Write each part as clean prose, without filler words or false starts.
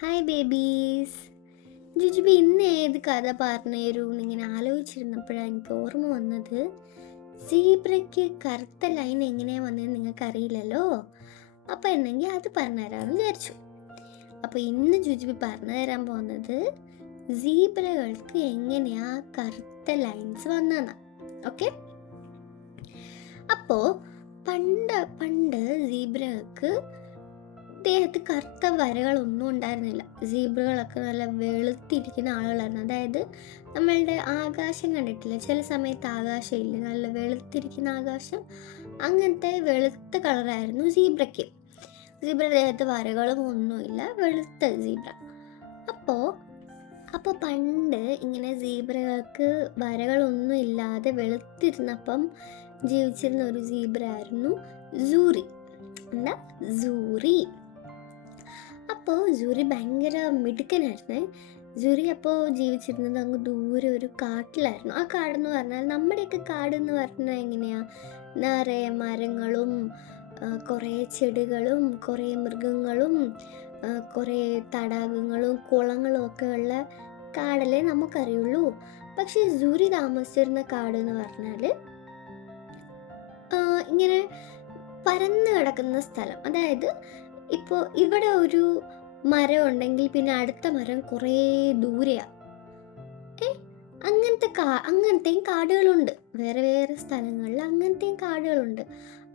Hi babies. ജുജുബി ഇന്ന് ഏത് കഥ പറഞ്ഞു തരൂ എന്നിങ്ങനെ ആലോചിച്ചിരുന്നപ്പോഴാണ് എനിക്ക് ഓർമ്മ വന്നത്, സീബ്രയ്ക്ക് കറുത്ത ലൈൻ എങ്ങനെയാണ് വന്നതെന്ന് നിങ്ങൾക്കറിയില്ലല്ലോ. അപ്പോൾ എന്നെങ്കിൽ അത് പറഞ്ഞു തരാമെന്ന് വിചാരിച്ചു. അപ്പോൾ ഇന്ന് ജുജുബി പറഞ്ഞു തരാൻ പോകുന്നത് സീബ്രകൾക്ക് എങ്ങനെയാ കറുത്ത ലൈൻസ് വന്നതെന്നാണ്. ഓക്കെ, അപ്പോൾ പണ്ട് പണ്ട് സീബ്രകൾക്ക് ദേഹത്ത് കറുത്ത വരകളൊന്നും ഉണ്ടായിരുന്നില്ല. സീബ്രകളൊക്കെ നല്ല വെളുത്തിരിക്കുന്ന ആളുകളായിരുന്നു. അതായത് നമ്മളുടെ ആകാശം കണ്ടിട്ടില്ല, ചില സമയത്ത് ആകാശം ഇല്ല, നല്ല വെളുത്തിരിക്കുന്ന ആകാശം, അങ്ങനത്തെ വെളുത്ത കളറായിരുന്നു സീബ്രയ്ക്ക്. സീബ്ര ദേഹത്ത് വരകളും ഒന്നുമില്ല, വെളുത്ത സീബ്ര. അപ്പോൾ അപ്പോൾ പണ്ട് ഇങ്ങനെ സീബ്രകൾക്ക് വരകളൊന്നും ഇല്ലാതെ വെളുത്തിരുന്നപ്പം ജീവിച്ചിരുന്ന ഒരു സീബ്ര ആയിരുന്നു സൂറി. എന്താ സൂറി. അപ്പോൾ സൂറി ഭയങ്കര മിടുക്കനായിരുന്നു. സൂറി അപ്പോൾ ജീവിച്ചിരുന്നത് അങ്ങ് ദൂരെ ഒരു കാട്ടിലായിരുന്നു. ആ കാടെന്ന് പറഞ്ഞാൽ നമ്മുടെയൊക്കെ കാടെന്ന് പറഞ്ഞാൽ എങ്ങനെയാണ്, നിറയെ മരങ്ങളും കുറേ ചെടികളും കുറേ മൃഗങ്ങളും കുറേ തടാകങ്ങളും കുളങ്ങളും ഒക്കെ ഉള്ള കാടല്ലേ നമുക്കറിയുള്ളൂ. പക്ഷേ സൂറി താമസിച്ചിരുന്ന കാടെന്ന് പറഞ്ഞാൽ ഇങ്ങനെ പരന്ന് കിടക്കുന്ന സ്ഥലം. അതായത് ഇപ്പോൾ ഇവിടെ ഒരു മരം ഉണ്ടെങ്കിൽ പിന്നെ അടുത്ത മരം കുറേ ദൂരെയാണ്. അങ്ങനത്തെയും കാടുകളുണ്ട്, വേറെ വേറെ സ്ഥലങ്ങളിൽ അങ്ങനത്തെയും കാടുകളുണ്ട്.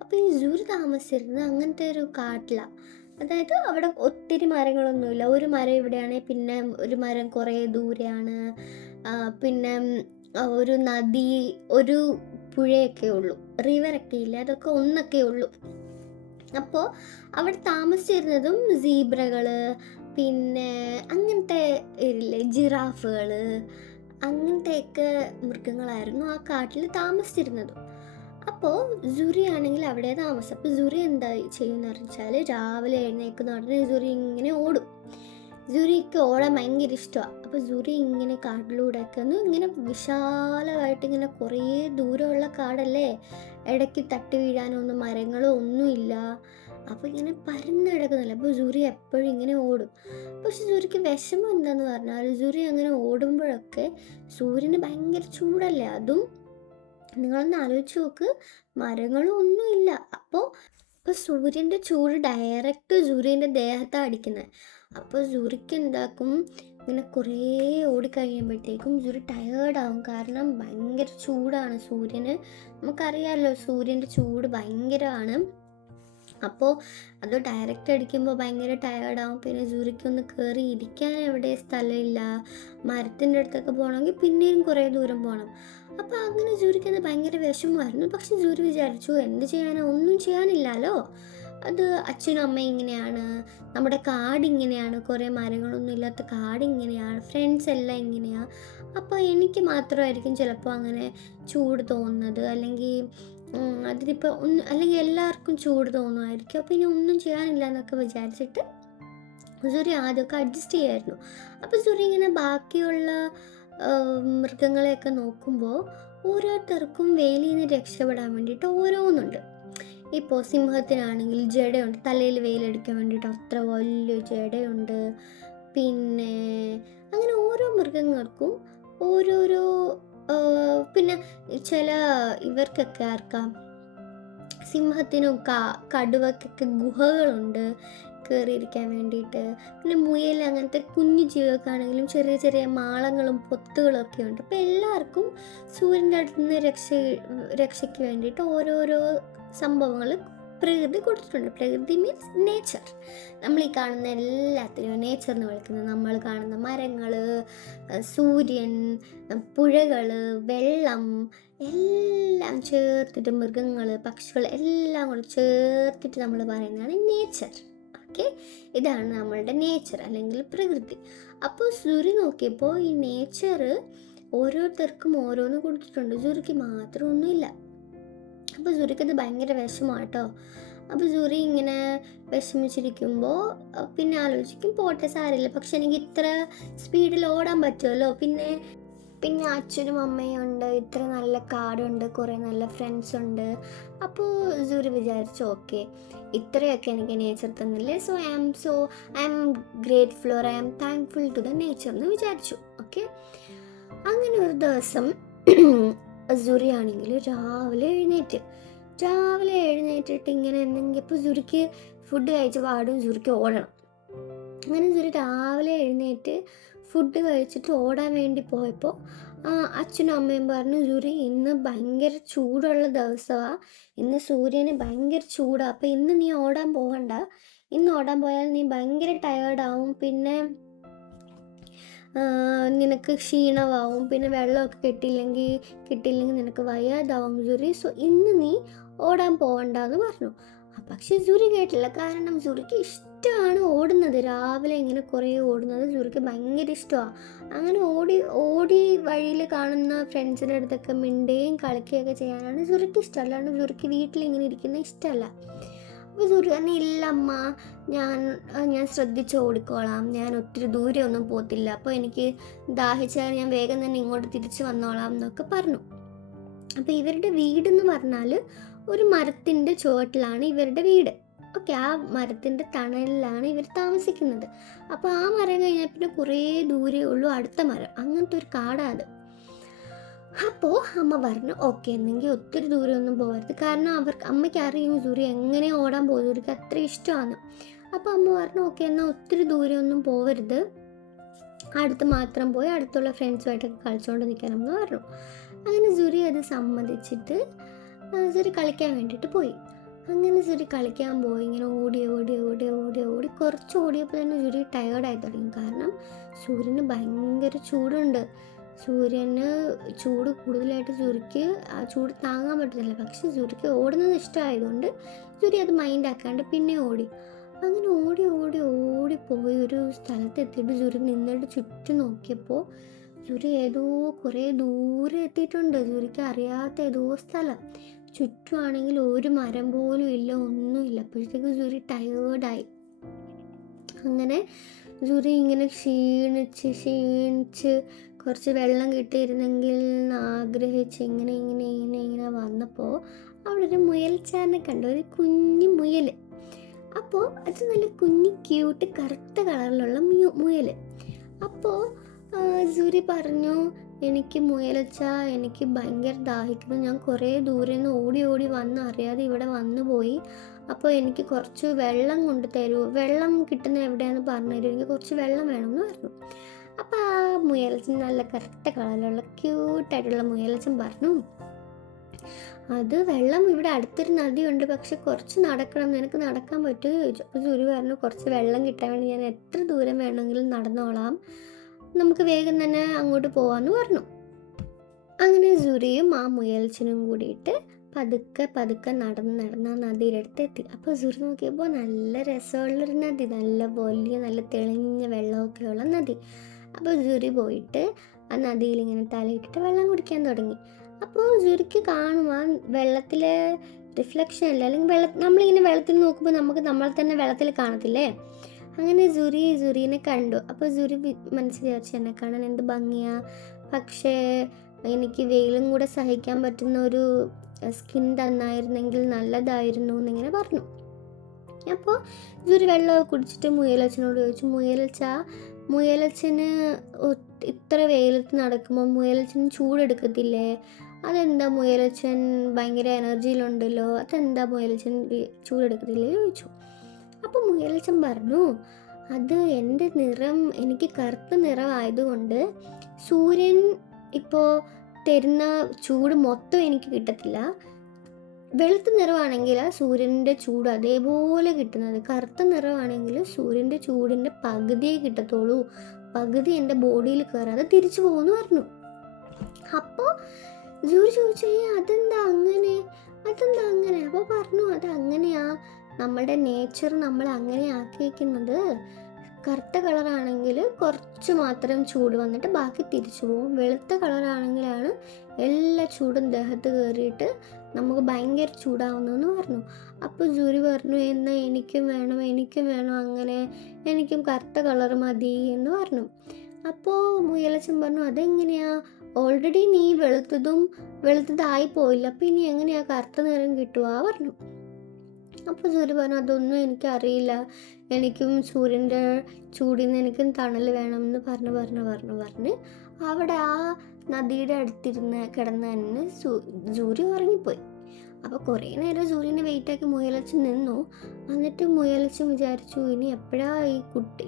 അപ്പോൾ ഈ സൂര്യ താമസിച്ചിരുന്നത് അങ്ങനത്തെ ഒരു കാട്ടിലാണ്. അതായത് അവിടെ ഒത്തിരി മരങ്ങളൊന്നുമില്ല. ഒരു മരം ഇവിടെയാണെങ്കിൽ പിന്നെ ഒരു മരം കുറേ ദൂരെയാണ്. പിന്നെ ഒരു നദി, ഒരു പുഴയൊക്കെ ഉള്ളൂ, റിവറൊക്കെ ഇല്ല, അതൊക്കെ ഒന്നൊക്കെ ഉള്ളൂ. അപ്പോൾ അവിടെ താമസിച്ചിരുന്നതും സീബ്രകൾ, പിന്നെ അങ്ങനത്തെ ഇല്ലേ ജിറാഫുകൾ, അങ്ങനത്തെയൊക്കെ മൃഗങ്ങളായിരുന്നു ആ കാട്ടിൽ താമസിച്ചിരുന്നതും. അപ്പോൾ സൂറി ആണെങ്കിൽ അവിടെ താമസം. അപ്പോൾ സൂറി എന്താ ചെയ്യുന്നത് വെച്ചാൽ, രാവിലെ എഴുന്നേൽക്കുന്ന ഉടനെ സൂറി ഇങ്ങനെ ഓടും. സൂറിക്ക് ഓടാൻ ഭയങ്കര ഇഷ്ടമാണ്. അപ്പോൾ സൂറി ഇങ്ങനെ കാട്ടിലൂടെയൊക്കെ ഒന്ന് ഇങ്ങനെ വിശാലമായിട്ട്, ഇങ്ങനെ കുറേ ദൂരമുള്ള കാടല്ലേ, ഇടയ്ക്ക് തട്ടി വീഴാനൊന്നും മരങ്ങളോ ഒന്നുമില്ല. അപ്പോൾ ഇങ്ങനെ പരന്ന് കിടക്കുന്നില്ല. അപ്പോൾ സൂറി എപ്പോഴും ഇങ്ങനെ ഓടും. പക്ഷെ സൂര്യക്ക് വിഷമം എന്താന്ന് പറഞ്ഞാൽ, സൂര്യ അങ്ങനെ ഓടുമ്പോഴൊക്കെ സൂര്യന് ഭയങ്കര ചൂടല്ലേ. അതും നിങ്ങളൊന്ന് ആലോചിച്ച് നോക്ക്, മരങ്ങളും ഒന്നുമില്ല. അപ്പോൾ സൂര്യൻ്റെ ചൂട് ഡയറക്റ്റ് സൂര്യൻ്റെ ദേഹത്താണ് അടിക്കുന്നത്. അപ്പോൾ സൂര്യക്ക് എന്താക്കും, ഇങ്ങനെ കുറേ ഓടിക്കഴിയുമ്പോഴത്തേക്കും സൂര്യ ടയേർഡാവും. കാരണം ഭയങ്കര ചൂടാണ് സൂര്യന്. നമുക്കറിയാമല്ലോ, സൂര്യൻ്റെ ചൂട് ഭയങ്കരമാണ്. അപ്പോൾ അത് ഡയറക്റ്റ് അടിക്കുമ്പോൾ ഭയങ്കര ടയേർഡാവും. പിന്നെ സൂര്യക്കൊന്ന് കയറി ഇരിക്കാൻ എവിടെ സ്ഥലമില്ല. മരത്തിൻ്റെ അടുത്തൊക്കെ പോകണമെങ്കിൽ പിന്നെയും കുറേ ദൂരം പോകണം. അപ്പോൾ അങ്ങനെ സൂര്യക്കത് ഭയങ്കര വിഷമമായിരുന്നു. പക്ഷെ സൂര്യ വിചാരിച്ചു, എന്ത് ചെയ്യാനോ, ഒന്നും ചെയ്യാനില്ലല്ലോ. അത് അച്ഛനും അമ്മയും ഇങ്ങനെയാണ്, നമ്മുടെ കാടിങ്ങനെയാണ്, കുറേ മരങ്ങളൊന്നും ഇല്ലാത്ത കാടിങ്ങനെയാണ്, ഫ്രണ്ട്സ് എല്ലാം ഇങ്ങനെയാണ്. അപ്പോൾ എനിക്ക് മാത്രമായിരിക്കും ചിലപ്പോൾ അങ്ങനെ ചൂട് തോന്നുന്നത്, അല്ലെങ്കിൽ അതിനിപ്പോൾ അല്ലെങ്കിൽ എല്ലാവർക്കും ചൂട് തോന്നുമായിരിക്കും. അപ്പോൾ ഇനി ഒന്നും ചെയ്യാനില്ല എന്നൊക്കെ വിചാരിച്ചിട്ട് സൂര്യ ആദ്യമൊക്കെ അഡ്ജസ്റ്റ് ചെയ്യായിരുന്നു. അപ്പോൾ സൂര്യ ഇങ്ങനെ ബാക്കിയുള്ള മൃഗങ്ങളെയൊക്കെ നോക്കുമ്പോൾ ഓരോരുത്തർക്കും വെയിലിൽ നിന്ന് രക്ഷപ്പെടാൻ വേണ്ടിയിട്ട് ഓരോന്നുണ്ട്. ഇപ്പോൾ സിംഹത്തിനാണെങ്കിൽ ജടയുണ്ട്, തലയിൽ വെയിലടിക്കാൻ വേണ്ടിയിട്ട് അത്ര വലിയ ജടയുണ്ട്. പിന്നെ അങ്ങനെ ഓരോ മൃഗങ്ങൾക്കും ഓരോരോ പിന്നെ ചില ഇവർക്കൊക്കെ ആർക്കാം, സിംഹത്തിനും കടുവക്കൊക്കെ ഗുഹകളുണ്ട് കയറിയിരിക്കാൻ വേണ്ടിയിട്ട്. പിന്നെ മുയൽ, അങ്ങനത്തെ കുഞ്ഞു ജീവികൾക്കാണെങ്കിലും ചെറിയ ചെറിയ മാളങ്ങളും പൊത്തുകളും ഒക്കെ ഉണ്ട്. അപ്പോൾ എല്ലാവർക്കും സൂര്യൻ്റെ അടുത്ത് നിന്ന് രക്ഷയ്ക്ക് വേണ്ടിയിട്ട് ഓരോരോ സംഭവങ്ങൾ പ്രകൃതി കൊടുത്തിട്ടുണ്ട്. പ്രകൃതി മീൻസ് നേച്ചർ. നമ്മൾ ഈ കാണുന്ന എല്ലാത്തിനും നേച്ചർ എന്ന് വിളിക്കുന്നത്. നമ്മൾ കാണുന്ന മരങ്ങൾ, സൂര്യൻ, പുഴകൾ, വെള്ളം എല്ലാം ചേർത്തിട്ട്, മൃഗങ്ങൾ, പക്ഷികൾ എല്ലാം കൂടെ ചേർത്തിട്ട് നമ്മൾ പറയുന്നതാണ് നേച്ചർ. ഓക്കെ, ഇതാണ് നമ്മളുടെ നേച്ചർ അല്ലെങ്കിൽ പ്രകൃതി. അപ്പോൾ സൂര്യ നോക്കിയപ്പോൾ ഈ നേച്ചർ ഓരോരുത്തർക്കും ഓരോന്ന് കൊടുത്തിട്ടുണ്ട്, സൂര്യക്ക് മാത്രം ഒന്നുമില്ല. അപ്പോൾ സൂര്യക്കത് ഭയങ്കര വിഷമമാണ് കേട്ടോ. അപ്പോൾ സൂര്യ ഇങ്ങനെ വിഷമിച്ചിരിക്കുമ്പോൾ പിന്നെ ആലോചിക്കും, പോട്ടെ സാരില്ല, പക്ഷെ എനിക്ക് ഇത്ര സ്പീഡിൽ ഓടാൻ പറ്റുമല്ലോ, പിന്നെ പിന്നെ അച്ഛനും അമ്മയും ഉണ്ട്, ഇത്ര നല്ല കാർഡുണ്ട്, കുറേ നല്ല ഫ്രണ്ട്സ് ഉണ്ട്. അപ്പോൾ സൂര്യ വിചാരിച്ചു ഓക്കെ, ഇത്രയൊക്കെ എനിക്ക് നേച്ചർ തന്നില്ലേ, I am grateful or I am thankful to the nature എന്ന് വിചാരിച്ചു. ഓക്കെ, അങ്ങനെ ഒരു ദിവസം സൂര്യ ആണെങ്കിൽ രാവിലെ എഴുന്നേറ്റിട്ട് ഇങ്ങനെ എന്തെങ്കിലും, ഇപ്പോൾ സൂര്യക്ക് ഫുഡ് കഴിച്ച പാടും സൂര്യക്ക് ഓടണം. അങ്ങനെ സൂര്യ രാവിലെ എഴുന്നേറ്റ് ഫുഡ് കഴിച്ചിട്ട് ഓടാൻ വേണ്ടി പോയപ്പോൾ അച്ഛനും അമ്മയും പറഞ്ഞു, സൂര്യ ഇന്ന് ഭയങ്കര ചൂടുള്ള ദിവസമാണ്, ഇന്ന് സൂര്യന് ഭയങ്കര ചൂടാണ്, അപ്പോൾ ഇന്ന് നീ ഓടാൻ പോകണ്ട, ഇന്ന് ഓടാൻ പോയാൽ നീ ഭയങ്കര ടയേർഡാവും, പിന്നെ നിനക്ക് ക്ഷീണമാവും, പിന്നെ വെള്ളമൊക്കെ കിട്ടിയില്ലെങ്കിൽ നിനക്ക് വയ്യാതാവും സൂര്യ, സോ ഇന്ന് നീ ഓടാൻ പോകണ്ടെന്ന് പറഞ്ഞു. പക്ഷെ സൂര്യ കേട്ടില്ല, കാരണം സൂര്യക്ക് ഇഷ്ടമാണ് ഓടുന്നത്, രാവിലെ ഇങ്ങനെ കുറേ ഓടുന്നത് സൂര്യക്ക് ഭയങ്കര ഇഷ്ടമാണ്. അങ്ങനെ ഓടി വഴിയിൽ കാണുന്ന ഫ്രണ്ട്സിൻ്റെ അടുത്തൊക്കെ മിണ്ടുകയും കളിക്കുകയൊക്കെ ചെയ്യാനാണ് സൂര്യക്ക് ഇഷ്ടം, അല്ലാണ്ട് സൂര്യക്ക് വീട്ടിലിങ്ങനെ ഇരിക്കുന്ന ഇഷ്ടമല്ല. അപ്പോൾ സൂര്യ പറഞ്ഞു, ഇല്ല അമ്മ, ഞാൻ ശ്രദ്ധിച്ച് ഓടിക്കോളാം, ഞാൻ ഒത്തിരി ദൂരെയൊന്നും പോകത്തില്ല, അപ്പോൾ എനിക്ക് ദാഹിച്ചാൽ ഞാൻ വേഗം തന്നെ ഇങ്ങോട്ട് തിരിച്ച് വന്നോളാം എന്നൊക്കെ പറഞ്ഞു. അപ്പോൾ ഇവരുടെ വീടെന്ന് പറഞ്ഞാൽ ഒരു മരത്തിൻ്റെ ചുവട്ടിലാണ് ഇവരുടെ വീട്. ഓക്കെ, ആ മരത്തിൻ്റെ തണലിലാണ് ഇവർ താമസിക്കുന്നത്. അപ്പോൾ ആ മരം കഴിഞ്ഞാൽ പിന്നെ കുറേ ദൂരേ ഉള്ളൂ അടുത്ത മരം, അങ്ങനത്തെ ഒരു കാടാണ് അത്. അപ്പോൾ അമ്മ പറഞ്ഞു ഓക്കെ, എന്നെങ്കിൽ ഒത്തിരി ദൂരമൊന്നും പോകരുത്, കാരണം അമ്മയ്ക്ക് അറിയും സൂര്യ എങ്ങനെ ഓടാൻ പോകും, സൂര്യക്ക് അത്ര ഇഷ്ടമാണ്. അപ്പോൾ അമ്മ പറഞ്ഞു ഓക്കെ, എന്നാൽ ഒത്തിരി ദൂരമൊന്നും പോകരുത്, അടുത്ത് മാത്രം പോയി അടുത്തുള്ള ഫ്രണ്ട്സുമായിട്ടൊക്കെ കളിച്ചുകൊണ്ട് നിൽക്കണമെന്ന് പറഞ്ഞു. അങ്ങനെ സൂര്യ അത് സമ്മതിച്ചിട്ട് സൂര്യ കളിക്കാൻ വേണ്ടിയിട്ട് പോയി. അങ്ങനെ സൂര്യ കളിക്കാൻ പോയി, ഇങ്ങനെ ഓടി കുറച്ച് ഓടിയപ്പോൾ തന്നെ സൂര്യ ടയേർഡായി തുടങ്ങി, കാരണം സൂര്യന് ഭയങ്കര ചൂടുണ്ട്. സൂര്യന് ചൂട് കൂടുതലായിട്ട് സൂര്യക്ക് ആ ചൂട് താങ്ങാൻ പറ്റുന്നില്ല. പക്ഷെ സൂര്യക്ക് ഓടുന്നത് ഇഷ്ടമായതുകൊണ്ട് സൂര്യ അത് മൈൻഡ് ആക്കാണ്ട് പിന്നെ ഓടി. അങ്ങനെ ഓടിപ്പോയി ഒരു സ്ഥലത്തെത്തിയിട്ട് സൂര്യൻ നിന്നിട്ട് ചുറ്റും നോക്കിയപ്പോൾ സൂര്യ കുറേ ദൂരെ എത്തിയിട്ടുണ്ട്, സൂര്യക്ക് അറിയാത്ത ഏതോ സ്ഥലം. ചുറ്റുമാണെങ്കിൽ ഒരു മരം പോലും ഇല്ല, ഒന്നുമില്ല. അപ്പോഴത്തേക്ക് സൂര്യ ടയേർഡായി. അങ്ങനെ സൂര്യ ഇങ്ങനെ ക്ഷീണിച്ച് കുറച്ച് വെള്ളം കിട്ടിയിരുന്നെങ്കിൽ എന്ന് ആഗ്രഹിച്ച് ഇങ്ങനെ വന്നപ്പോൾ അവിടെ ഒരു മുയൽച്ചാനെ കണ്ടു, ഒരു കുഞ്ഞു മുയൽ. അപ്പോൾ അത് നല്ല ക്യൂട്ട് കറുത്ത കളറിലുള്ള മുയൽ. അപ്പോൾ സൂര്യ പറഞ്ഞു, എനിക്ക് എനിക്ക് ഭയങ്കര ദാഹിക്കുന്നു, ഞാൻ കുറേ ദൂരെ നിന്ന് ഓടി വന്ന് അറിയാതെ ഇവിടെ വന്നു പോയി, അപ്പോൾ എനിക്ക് കുറച്ച് വെള്ളം കൊണ്ട് തരുമോ, വെള്ളം കിട്ടുന്ന എവിടെയാണെന്ന് പറഞ്ഞു തരുമോ, എനിക്ക് കുറച്ച് വെള്ളം വേണമെന്ന് പറഞ്ഞു. അപ്പോൾ ആ മുയലച്ചൻ, നല്ല കറുത്ത കളറിലുള്ള ക്യൂട്ടായിട്ടുള്ള മുയലച്ചൻ പറഞ്ഞു, അത് വെള്ളം ഇവിടെ അടുത്തൊരു നദിയുണ്ട്, പക്ഷെ കുറച്ച് നടക്കണം, നിനക്ക് നടക്കാൻ പറ്റുമോ ചോദിച്ചു. അപ്പോൾ സൂര്യ പറഞ്ഞു, കുറച്ച് വെള്ളം കിട്ടാൻ വേണ്ടി ഞാൻ എത്ര ദൂരം വേണമെങ്കിലും നടന്നോളാം, നമുക്ക് വേഗം തന്നെ അങ്ങോട്ട് പോകാമെന്ന് പറഞ്ഞു. അങ്ങനെ സൂര്യയും ആ മുയൽച്ചനും കൂടിയിട്ട് പതുക്കെ നടന്ന് ആ നദിയുടെ അടുത്ത് എത്തി. അപ്പോൾ സൂര്യ നോക്കിയപ്പോൾ നല്ല രസമുള്ളൊരു നദി, നല്ല വലിയ നല്ല തെളിഞ്ഞ വെള്ളമൊക്കെയുള്ള നദി. അപ്പോൾ സൂര്യ പോയിട്ട് ആ നദിയിൽ ഇങ്ങനെ തലയിട്ടിട്ട് വെള്ളം കുടിക്കാൻ തുടങ്ങി. അപ്പോൾ സൂര്യക്ക് കാണും ആ വെള്ളത്തിലെ റിഫ്ലക്ഷൻ ഇല്ല, അല്ലെങ്കിൽ നമ്മളിങ്ങനെ വെള്ളത്തിൽ നോക്കുമ്പോൾ നമുക്ക് നമ്മളെ തന്നെ വെള്ളത്തിൽ കാണത്തില്ലേ, അങ്ങനെ സൂര്യനെ കണ്ടു. അപ്പോൾ സൂര്യ മനസ്സിൽ വിചാരിച്ചു, എന്നെ കാണാൻ എന്ത് ഭംഗിയാ, പക്ഷേ എനിക്ക് വെയിലും കൂടെ സഹിക്കാൻ പറ്റുന്ന ഒരു സ്കിൻ തന്നായിരുന്നെങ്കിൽ നല്ലതായിരുന്നു എന്നിങ്ങനെ പറഞ്ഞു. അപ്പോൾ സൂര്യ വെള്ളമൊക്കെ കുടിച്ചിട്ട് മുയലച്ചനോട് ചോദിച്ചു, മുയലച്ചന് ഇത്ര വെയിലത്ത് നടക്കുമ്പോൾ മുയലച്ചന് ചൂടെടുക്കത്തില്ലേ, അതെന്താ മുയലച്ചൻ ഭയങ്കര എനർജിയിലുണ്ടല്ലോ, അതെന്താ മുയലച്ചൻ ചൂടെടുക്കത്തില്ലേ ചോദിച്ചു. അപ്പോൾ മുയലച്ചൻ പറഞ്ഞു, അത് എൻ്റെ നിറം, എനിക്ക് കറുത്ത നിറമായതുകൊണ്ട് സൂര്യൻ ഇപ്പോൾ തരുന്ന ചൂട് മൊത്തം എനിക്ക് കിട്ടത്തില്ല, വെളുത്ത നിറമാണെങ്കിൽ സൂര്യൻ്റെ ചൂട് അതേപോലെ കിട്ടുന്നത്, കറുത്ത നിറമാണെങ്കിൽ സൂര്യൻ്റെ ചൂടിൻ്റെ പകുതിയേ കിട്ടത്തുള്ളൂ, പകുതി എൻ്റെ ബോഡിയിൽ കയറാതെ തിരിച്ചു പോകുമെന്ന് പറഞ്ഞു. അപ്പോൾ സൂര്യ ചോദിച്ചു, അതെന്താ അങ്ങനെ? അപ്പോൾ പറഞ്ഞു, അത് അങ്ങനെയാ, നമ്മളുടെ നേച്ചർ നമ്മൾ അങ്ങനെ ആക്കിയിരിക്കുന്നത്, കറുത്ത കളറാണെങ്കിൽ കുറച്ച് മാത്രം ചൂട് വന്നിട്ട് ബാക്കി തിരിച്ചു പോകും, വെളുത്ത കളറാണെങ്കിലാണ് എല്ലാ ചൂടും ദേഹത്ത് കയറിയിട്ട് നമുക്ക് ഭയങ്കര ചൂടാവുന്നു പറഞ്ഞു. അപ്പോൾ സൂര്യ പറഞ്ഞു, എന്നാൽ എനിക്കും വേണം അങ്ങനെ, എനിക്കും കറുത്ത കളർ മതി എന്ന് പറഞ്ഞു. അപ്പോൾ മുയലച്ചൻ പറഞ്ഞു, അതെങ്ങനെയാ, ഓൾറെഡി നീ വെളുത്തതായി പോയില്ല, അപ്പം ഇനി എങ്ങനെയാ കറുത്ത നിറം കിട്ടുക പറഞ്ഞു. അപ്പോൾ സൂര്യ പറഞ്ഞു, അതൊന്നും എനിക്കറിയില്ല, എനിക്കും സൂര്യൻ്റെ ചൂടിൽ നിന്ന് എനിക്കും തണൽ വേണമെന്ന് പറഞ്ഞ് അവിടെ ആ നദിയുടെ അടുത്തിരുന്ന് കിടന്ന് തന്നെ സൂര്യ ഉറങ്ങിപ്പോയി. അപ്പോൾ കുറേ നേരം സൂര്യനെ വെയിറ്റാക്കി മുയലച്ചൻ നിന്നു. എന്നിട്ട് മുയലച്ചൻ വിചാരിച്ചു, ഇനി എപ്പോഴാണ്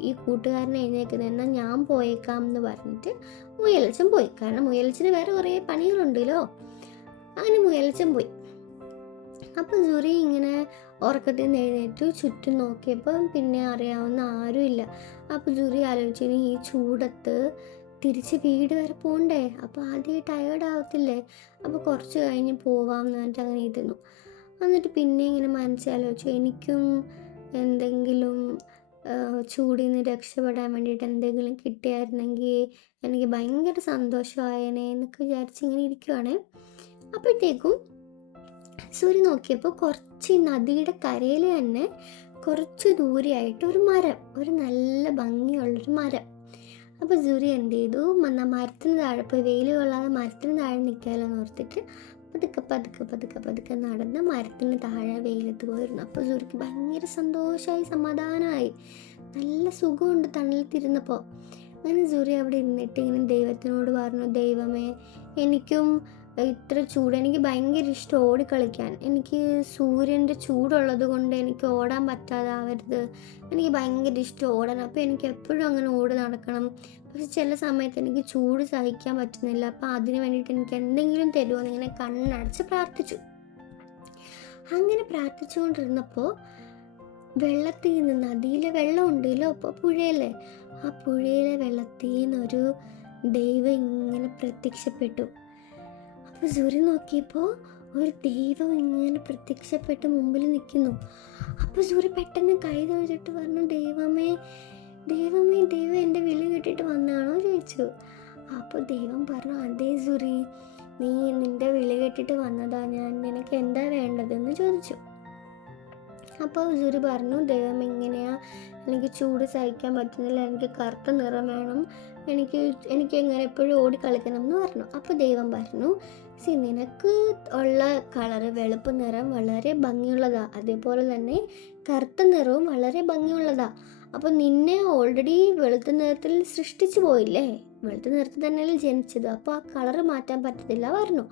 ഈ കൂട്ടുകാരനെ എഴുന്നേക്കുന്നത്, എന്നാൽ ഞാൻ പോയേക്കാം എന്ന് പറഞ്ഞിട്ട് മുയലച്ചൻ പോയി. കാരണം മുയലച്ചന് വേറെ കുറേ പണികളുണ്ടല്ലോ. അങ്ങനെ മുയലച്ചൻ പോയി. അപ്പോൾ സൂര്യ ഇങ്ങനെ ഉറക്കത്തിൽ നിന്ന് എഴുന്നേറ്റു ചുറ്റും നോക്കിയപ്പോൾ പിന്നെ അറിയാവുന്ന ആരുമില്ല. അപ്പോൾ സൂര്യ ആലോചിച്ചു, ഇനി ഈ ചൂടത്ത് തിരിച്ച് വീട് വരെ പോകണ്ടേ, അപ്പോൾ ആദ്യം ടയേർഡ് ആവത്തില്ലേ, അപ്പോൾ കുറച്ച് കഴിഞ്ഞ് പോവാമെന്ന് പറഞ്ഞിട്ട് അങ്ങനെ ഇരുന്നു. എന്നിട്ട് പിന്നെ ഇങ്ങനെ മനസ്സിലാലോചിച്ചു, എനിക്കും എന്തെങ്കിലും ചൂടിൽ നിന്ന് രക്ഷപ്പെടാൻ വേണ്ടിയിട്ട് എന്തെങ്കിലും കിട്ടിയായിരുന്നെങ്കിൽ എനിക്ക് ഭയങ്കര സന്തോഷമായേനെ എന്നൊക്കെ വിചാരിച്ച് ഇങ്ങനെ ഇരിക്കുവാണേ. അപ്പോഴത്തേക്കും സൂര്യ നോക്കിയപ്പോൾ കുറച്ച് നദിയുടെ കരയിൽ തന്നെ കുറച്ച് ദൂരെയായിട്ട് ഒരു മരം, ഒരു നല്ല ഭംഗിയുള്ളൊരു മരം. അപ്പോൾ സൂര്യ എന്ത് ചെയ്തു, മരത്തിന് താഴെ പോയി, വെയിൽ കൊള്ളാതെ മരത്തിന് താഴെ നിൽക്കാമല്ലോ എന്ന് ഓർത്തിട്ട് പതുക്കെ നടന്ന് മരത്തിന് താഴെ വെയിലത്ത് പോയിരുന്നു. അപ്പോൾ സൂര്യക്ക് ഭയങ്കര സന്തോഷമായി, സമാധാനമായി, നല്ല സുഖമുണ്ട് തണലത്തിരുന്നപ്പോൾ. അങ്ങനെ സൂര്യ അവിടെ ഇരുന്നിട്ട് ഇങ്ങനെ ദൈവത്തിനോട് പറഞ്ഞു, ദൈവമേ, എനിക്കും ഇത്ര ചൂട്, എനിക്ക് ഭയങ്കര ഇഷ്ടം ഓടിക്കളിക്കാൻ, എനിക്ക് സൂര്യൻ്റെ ചൂടുള്ളത് കൊണ്ട് എനിക്ക് ഓടാൻ പറ്റാതാവരുത്, എനിക്ക് ഭയങ്കര ഇഷ്ടം ഓടാൻ, അപ്പോൾ എനിക്ക് എപ്പോഴും അങ്ങനെ ഓടി നടക്കണം, പക്ഷെ ചില സമയത്ത് എനിക്ക് ചൂട് സഹിക്കാൻ പറ്റുന്നില്ല, അപ്പോൾ അതിന് വേണ്ടിയിട്ട് എനിക്ക് എന്തെങ്കിലും തരുമോ എന്നിങ്ങനെ കണ്ണടച്ച് പ്രാർത്ഥിച്ചു. അങ്ങനെ പ്രാർത്ഥിച്ചുകൊണ്ടിരുന്നപ്പോൾ വെള്ളത്തിൽ നിന്ന്, നദിയിലെ വെള്ളം ഉണ്ടല്ലോ, അപ്പോൾ പുഴയിലെ, ആ പുഴയിലെ വെള്ളത്തിൽ നിന്നൊരു ദൈവം ഇങ്ങനെ പ്രത്യക്ഷപ്പെട്ടു. അപ്പോൾ സൂര്യ നോക്കിയപ്പോൾ ഒരു ദൈവം ഇങ്ങനെ പ്രത്യക്ഷപ്പെട്ട് മുമ്പിൽ നിൽക്കുന്നു. അപ്പോൾ സൂര്യ പെട്ടെന്ന് കൈ തൊഴിച്ചിട്ട് പറഞ്ഞു, ദൈവമേ എൻ്റെ വിളി കേട്ടിട്ട് വന്നാണോ ചോദിച്ചു. അപ്പോൾ ദൈവം പറഞ്ഞു, അതേ സൂര്യ, നീ നിൻ്റെ വിളി കേട്ടിട്ട് വന്നതാ ഞാൻ, നിനക്ക് എന്താ വേണ്ടതെന്ന് ചോദിച്ചു. അപ്പോൾ സൂര്യ പറഞ്ഞു, ദൈവം എങ്ങനെയാ, എനിക്ക് ചൂട് സഹിക്കാൻ പറ്റുന്നില്ല, എനിക്ക് കറുത്ത നിറം വേണം, എനിക്ക് എങ്ങനെ എപ്പോഴും ഓടിക്കളിക്കണം എന്ന് പറഞ്ഞു. അപ്പോൾ ദൈവം പറഞ്ഞു, നിനക്ക് ഉള്ള കളറ് വെളുപ്പ് നിറം വളരെ ഭംഗിയുള്ളതാണ്, അതേപോലെ തന്നെ കറുത്ത നിറവും വളരെ ഭംഗിയുള്ളതാണ്. അപ്പോൾ നിന്നെ ഓൾറെഡി വെളുത്ത നിറത്തിൽ സൃഷ്ടിച്ചു പോയില്ലേ, വെളുത്ത നിറത്തിൽ തന്നെയല്ലേ ജനിച്ചത്, അപ്പോൾ ആ കളറ് മാറ്റാൻ പറ്റത്തില്ല പറഞ്ഞു.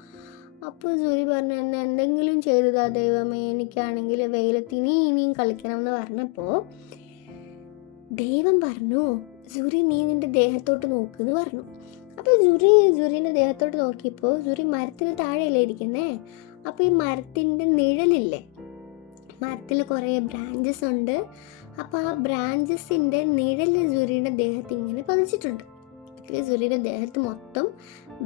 അപ്പോൾ സൂര്യ പറഞ്ഞു, എന്നെ എന്തെങ്കിലും ചെയ്തതാ ദൈവമേ, എനിക്കാണെങ്കിൽ വെയിലത്ത് ഇനിയും കളിക്കണം എന്ന് പറഞ്ഞപ്പോൾ ദൈവം പറഞ്ഞു, സൂര്യ നീ നിൻ്റെ ദേഹത്തോട്ട് നോക്കുമെന്ന് പറഞ്ഞു. അപ്പോൾ സൂര്യൻ്റെ ദേഹത്തോട്ട് നോക്കിയപ്പോൾ സൂര്യ മരത്തിന് താഴെയല്ലേ ഇരിക്കുന്നേ. അപ്പോൾ ഈ മരത്തിൻ്റെ നിഴലില്ലേ, മരത്തിൽ കുറേ ബ്രാഞ്ചസ് ഉണ്ട്, അപ്പോൾ ആ ബ്രാഞ്ചസിൻ്റെ നിഴൽ സൂര്യൻ്റെ ദേഹത്ത് ഇങ്ങനെ പതിച്ചിട്ടുണ്ട്. സൂര്യൻ്റെ ദേഹത്ത് മൊത്തം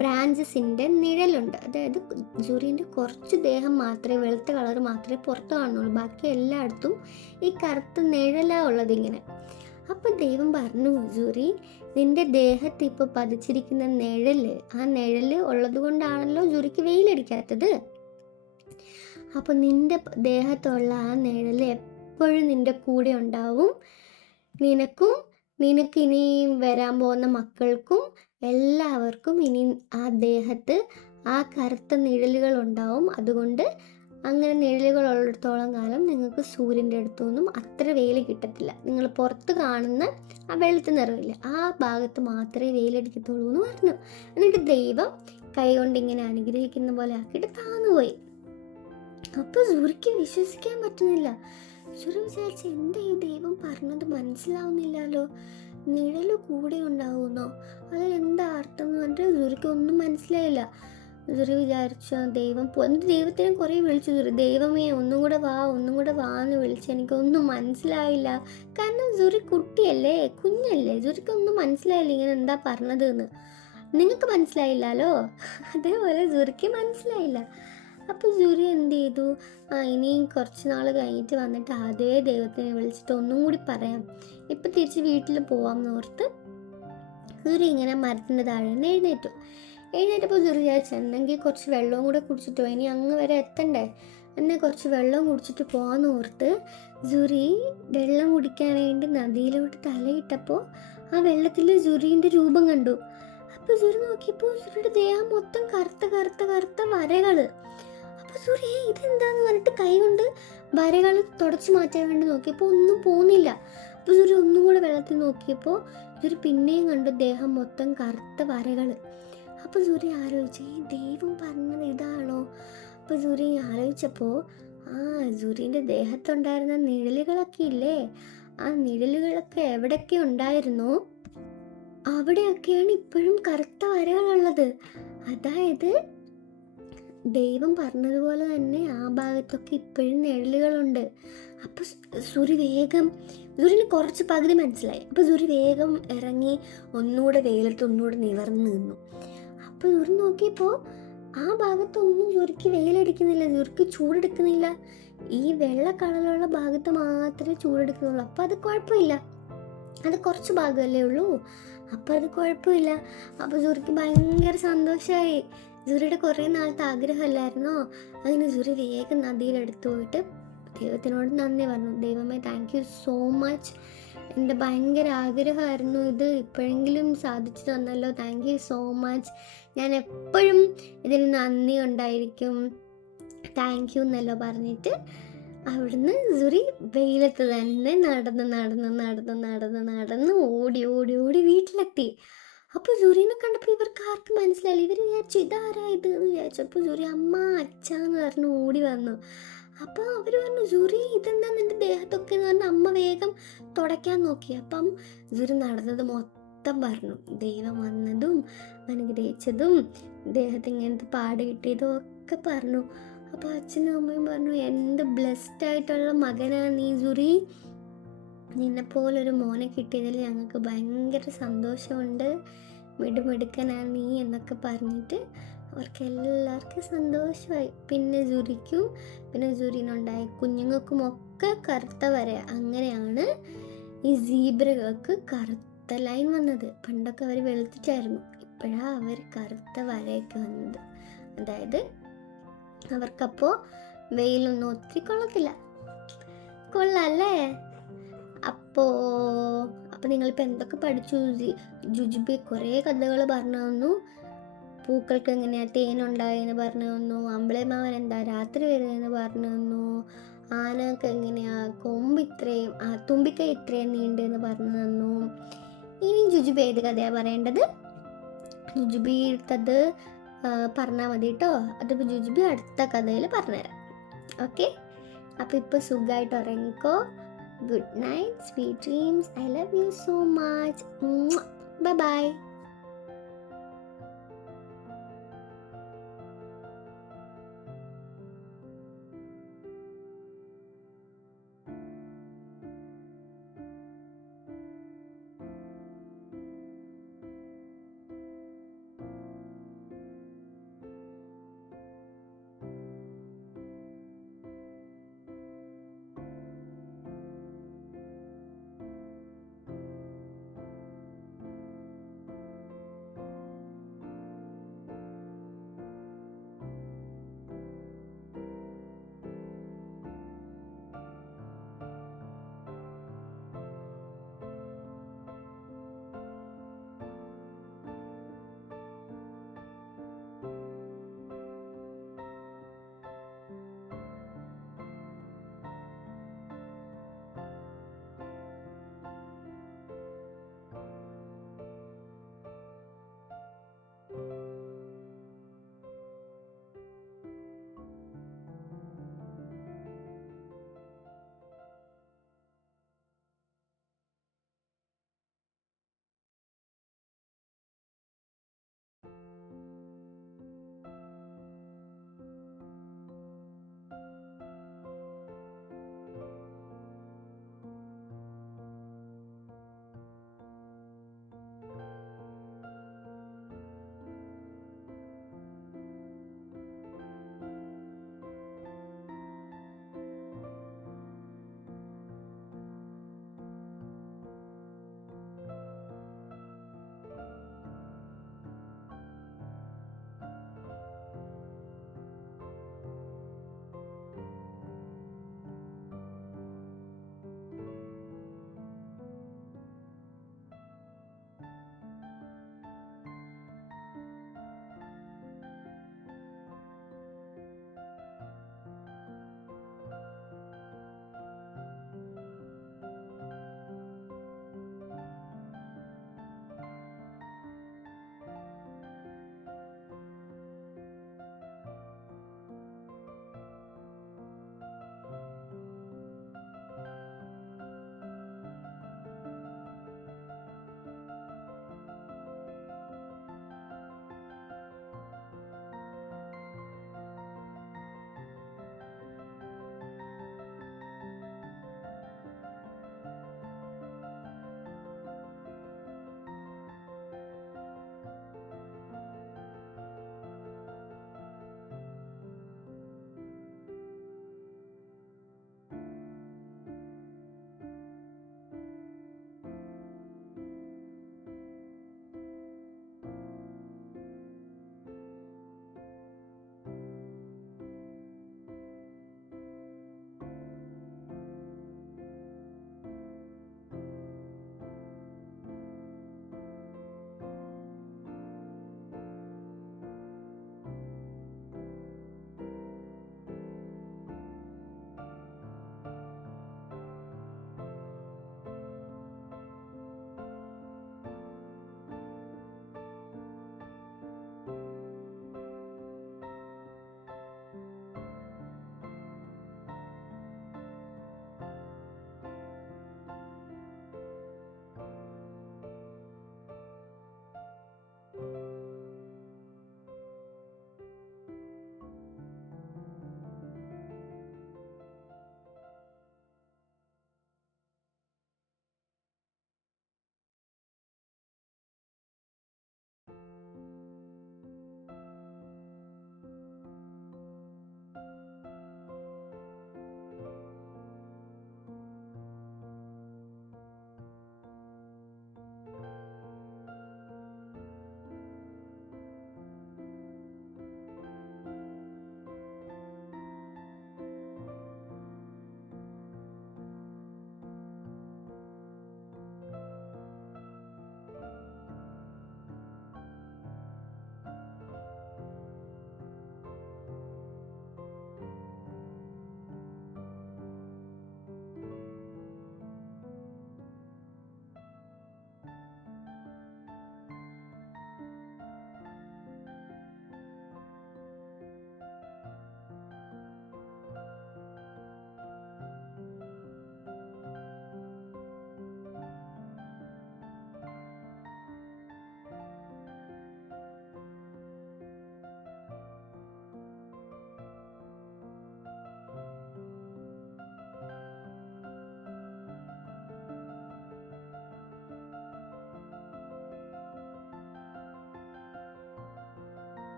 ബ്രാഞ്ചസിൻ്റെ നിഴലുണ്ട്. അതായത് സൂര്യൻ്റെ കുറച്ച് ദേഹം മാത്രമേ, വെളുത്ത കളർ മാത്രമേ പുറത്ത് കാണുന്നുള്ളൂ, ബാക്കി എല്ലായിടത്തും ഈ കറുത്ത നിഴലാണ് ഉള്ളത് ഇങ്ങനെ. അപ്പം ദൈവം പറഞ്ഞു, സൂര്യ, നിൻ്റെ ദേഹത്ത് ഇപ്പോൾ പതിച്ചിരിക്കുന്ന നിഴല്, ആ നിഴല് ഉള്ളത് കൊണ്ടാണല്ലോ സൂര്യക്ക് വെയിലടിക്കാത്തത്. അപ്പോൾ നിൻ്റെ ദേഹത്തുള്ള ആ നിഴല് എപ്പോഴും നിൻ്റെ കൂടെ ഉണ്ടാവും, നിനക്ക് ഇനി വരാൻ പോകുന്ന മക്കൾക്കും എല്ലാവർക്കും ഇനി ആ ദേഹത്ത് ആ കറുത്ത നിഴലുകൾ ഉണ്ടാവും. അതുകൊണ്ട് അങ്ങനെ നിഴലുകൾ ഉള്ളിടത്തോളം കാലം നിങ്ങൾക്ക് സൂര്യൻ്റെ അടുത്തൊന്നും അത്ര വെയിൽ കിട്ടത്തില്ല. നിങ്ങൾ പുറത്ത് കാണുന്ന ആ വെളുത്ത നിറമില്ല, ആ ഭാഗത്ത് മാത്രമേ വെയിലടിക്കത്തുള്ളൂ എന്ന് പറഞ്ഞു. എന്നിട്ട് ദൈവം കൈ കൊണ്ട് ഇങ്ങനെ അനുഗ്രഹിക്കുന്ന പോലെ ആക്കിയിട്ട് താന്നുപോയി. അപ്പോൾ സൂര്യക്ക് വിശ്വസിക്കാൻ പറ്റുന്നില്ല. സൂര്യ വിചാരിച്ച്, എന്താ ഈ ദൈവം പറഞ്ഞത് മനസ്സിലാവുന്നില്ലല്ലോ, നിഴല് കൂടെ ഉണ്ടാവുന്നോ, അതിലെന്താ അർത്ഥം എന്ന് പറഞ്ഞിട്ട് സൂര്യക്ക് ഒന്നും മനസ്സിലായില്ല. സൂര്യ വിചാരിച്ചു, ദൈവത്തിനെ കുറേ വിളിച്ചു, ദൈവമേ ഒന്നും കൂടെ വാ എന്ന് വിളിച്ച്, എനിക്കൊന്നും മനസ്സിലായില്ല. കാരണം സൂര്യ കുട്ടിയല്ലേ, കുഞ്ഞല്ലേ, സൂര്യക്കൊന്നും മനസ്സിലായില്ല ഇങ്ങനെ എന്താ പറഞ്ഞത് എന്ന്. നിങ്ങൾക്ക് മനസ്സിലായില്ലല്ലോ, അതേപോലെ സൂര്യക്ക് മനസ്സിലായില്ല. അപ്പോൾ സൂര്യ എന്ത് ചെയ്തു, ഇനിയും കുറച്ച് നാൾ കഴിഞ്ഞിട്ട് വന്നിട്ട് അതേ ദൈവത്തിനെ വിളിച്ചിട്ട് ഒന്നും കൂടി പറയാം, ഇപ്പം തിരിച്ച് വീട്ടിൽ പോവാമെന്ന് ഓർത്ത് സൂര്യ ഇങ്ങനെ മരത്തിൻ്റെ താഴെ നിന്ന് എഴുന്നേറ്റപ്പോൾ സൂര്യ വിചാരിച്ചു, എന്നെങ്കിൽ കുറച്ച് വെള്ളവും കൂടെ കുടിച്ചിട്ട് ഇനി അങ്ങ് വരെ എത്തണ്ടേ, എന്നെ കുറച്ച് വെള്ളം കുടിച്ചിട്ട് പോകാമെന്ന് ഓർത്ത് സൂര്യ വെള്ളം കുടിക്കാൻ വേണ്ടി നദിയിലോട്ട് തലയിട്ടപ്പോൾ ആ വെള്ളത്തിൽ സൂര്യൻ്റെ രൂപം കണ്ടു. അപ്പോൾ സൂര്യ നോക്കിയപ്പോൾ സൂര്യയുടെ ദേഹം മൊത്തം കറുത്ത കറുത്ത കറുത്ത വരകൾ. അപ്പോൾ സൂര്യ ഇതെന്താന്ന് പറഞ്ഞിട്ട് കൈ കൊണ്ട് വരകൾ തുടച്ചു മാറ്റാൻ വേണ്ടി നോക്കിയപ്പോൾ ഒന്നും പോകുന്നില്ല. അപ്പോൾ സൂര്യ ഒന്നും കൂടെ വെള്ളത്തിൽ നോക്കിയപ്പോൾ സൂര്യ പിന്നെയും കണ്ടു ദേഹം മൊത്തം കറുത്ത വരകൾ. അപ്പോൾ സൂര്യ ആലോചിച്ചു, ഈ ദൈവം പറഞ്ഞത് ഇതാണോ? അപ്പോൾ സൂര്യ ആലോചിച്ചപ്പോൾ സൂര്യൻ്റെ ദേഹത്തുണ്ടായിരുന്ന നിഴലുകളൊക്കെ ഇല്ലേ, ആ നിഴലുകളൊക്കെ എവിടെയൊക്കെ ഉണ്ടായിരുന്നോ അവിടെയൊക്കെയാണ് ഇപ്പോഴും കറുത്ത വരകളുള്ളത്. അതായത് ദൈവം പറഞ്ഞതുപോലെ തന്നെ ആ ഭാഗത്തൊക്കെ ഇപ്പോഴും നിഴലുകളുണ്ട്. അപ്പോൾ സൂര്യന് കുറച്ച് പകുതി മനസ്സിലായി. അപ്പോൾ സൂര്യ വേഗം ഇറങ്ങി ഒന്നുകൂടെ വെയിലത്ത് ഒന്നുകൂടെ നിവർന്ന് നിന്നു. അപ്പോൾ സൂര്യൻ നോക്കിയപ്പോൾ ആ ഭാഗത്തൊന്നും സൂര്യക്ക് വെയിലടിക്കുന്നില്ല, സൂര്യക്ക് ചൂടെടുക്കുന്നില്ല. ഈ വെള്ള കളറുള്ള ഭാഗത്ത് മാത്രമേ ചൂടെടുക്കുന്നുള്ളൂ. അപ്പോൾ അത് കുഴപ്പമില്ല, അത് കുറച്ച് ഭാഗമല്ലേ ഉള്ളൂ, അപ്പോൾ അത് കുഴപ്പമില്ല. അപ്പോൾ സൂര്യക്ക് ഭയങ്കര സന്തോഷമായി. സൂര്യയുടെ കുറേ നാളത്തെ ആഗ്രഹമല്ലായിരുന്നോ? അങ്ങനെ സൂര്യ വേഗം നദിയിലെടുത്തു പോയിട്ട് ദൈവത്തിനോട് നന്ദി പറഞ്ഞു. ദൈവമേ, താങ്ക് യു സോ മച്ച്, എൻ്റെ ഭയങ്കര ആഗ്രഹമായിരുന്നു ഇത്, ഇപ്പോഴെങ്കിലും സാധിച്ചു തന്നല്ലോ, താങ്ക് യു സോ മച്ച്, ഞാൻ എപ്പോഴും ഇതിന് നന്ദി ഉണ്ടായിരിക്കും, താങ്ക് യു എന്നല്ലോ പറഞ്ഞിട്ട് അവിടുന്ന് സൂര്യ വെയിലത്ത് തന്നെ നടന്ന് നടന്ന് നടന്ന് നടന്ന് നടന്ന് ഓടി ഓടി ഓടി വീട്ടിലെത്തി. അപ്പോൾ സൂര്യനെ കണ്ടപ്പോൾ ഇവർക്ക് ആർക്കും മനസ്സിലായില്ല. ഇവർ വിചാരിച്ചു ഇതാരാ ഇത് എന്ന് വിചാരിച്ചപ്പോൾ സൂര്യ അമ്മ അച്ഛാന്ന് പറഞ്ഞ് ഓടി വന്നു. അപ്പോൾ അവർ പറഞ്ഞു, സൂര്യ ഇതെന്താ നിൻ്റെ ദേഹത്തൊക്കെ എന്ന് പറഞ്ഞ് അമ്മ വേഗം തുടയ്ക്കാൻ നോക്കി. അപ്പം സൂര്യ നടന്നത് മൊത്തം പറഞ്ഞു, ദൈവം വന്നതും അനുഗ്രഹിച്ചതും ദേഹത്ത് ഇങ്ങനത്തെ പാട് കിട്ടിയതും ഒക്കെ പറഞ്ഞു. അപ്പോൾ അച്ഛനും അമ്മയും പറഞ്ഞു, എന്ത് ബ്ലെസ്ഡ് ആയിട്ടുള്ള മകനാണ് നീ സൂര്യ, നിന്നെപ്പോലൊരു മോനെ കിട്ടിയതിൽ ഞങ്ങൾക്ക് ഭയങ്കര സന്തോഷമുണ്ട്, മിടുമിടുക്കനാണ് നീ എന്നൊക്കെ പറഞ്ഞിട്ട് അവർക്ക് എല്ലാവർക്കും സന്തോഷമായി. പിന്നെ സൂര്യക്കും പിന്നെ സൂര്യനുണ്ടായ കുഞ്ഞുങ്ങൾക്കും ഒക്കെ കറുത്ത വര. അങ്ങനെയാണ് ഈ സീബ്രകൾക്ക് കറുത്ത ലൈൻ വന്നത്. പണ്ടൊക്കെ അവർ വെളുത്തിട്ടായിരുന്നു, ഇപ്പോഴാണ് അവർ കറുത്ത വരയൊക്കെ വന്നത്. അതായത് അവർക്കപ്പോൾ വെയിലൊന്നും ഒത്തിരി കൊള്ളത്തില്ല. കൊള്ളാല്ലേ? അപ്പോൾ നിങ്ങളിപ്പോൾ എന്തൊക്കെ പഠിച്ചു? ജുജുബി കുറേ കഥകൾ പറഞ്ഞു തന്നു. പൂക്കൾക്ക് എങ്ങനെയാണ് തേനുണ്ടായെന്ന് പറഞ്ഞു തന്നു. അമ്പിളിമാവൻ എന്താ രാത്രി വരുന്നതെന്ന് പറഞ്ഞു തന്നു. ആനക്ക് എങ്ങനെയാണ് തുമ്പിക്കൈ ഇത്രയും നീണ്ടെന്ന് പറഞ്ഞു തന്നു. ഇനി ജുജുബി ഏത് കഥയാണ് പറയേണ്ടത്? ജുജുബി എടുത്തത് പറഞ്ഞാൽ മതി കേട്ടോ. അതിപ്പോൾ ജുജുബി അടുത്ത കഥയിൽ പറഞ്ഞുതരാം. ഓക്കെ, അപ്പോൾ ഇപ്പോൾ സുഖമായിട്ട് ഉറങ്ങിക്കോ. Good night, sweet dreams. I love you so much. Bye bye.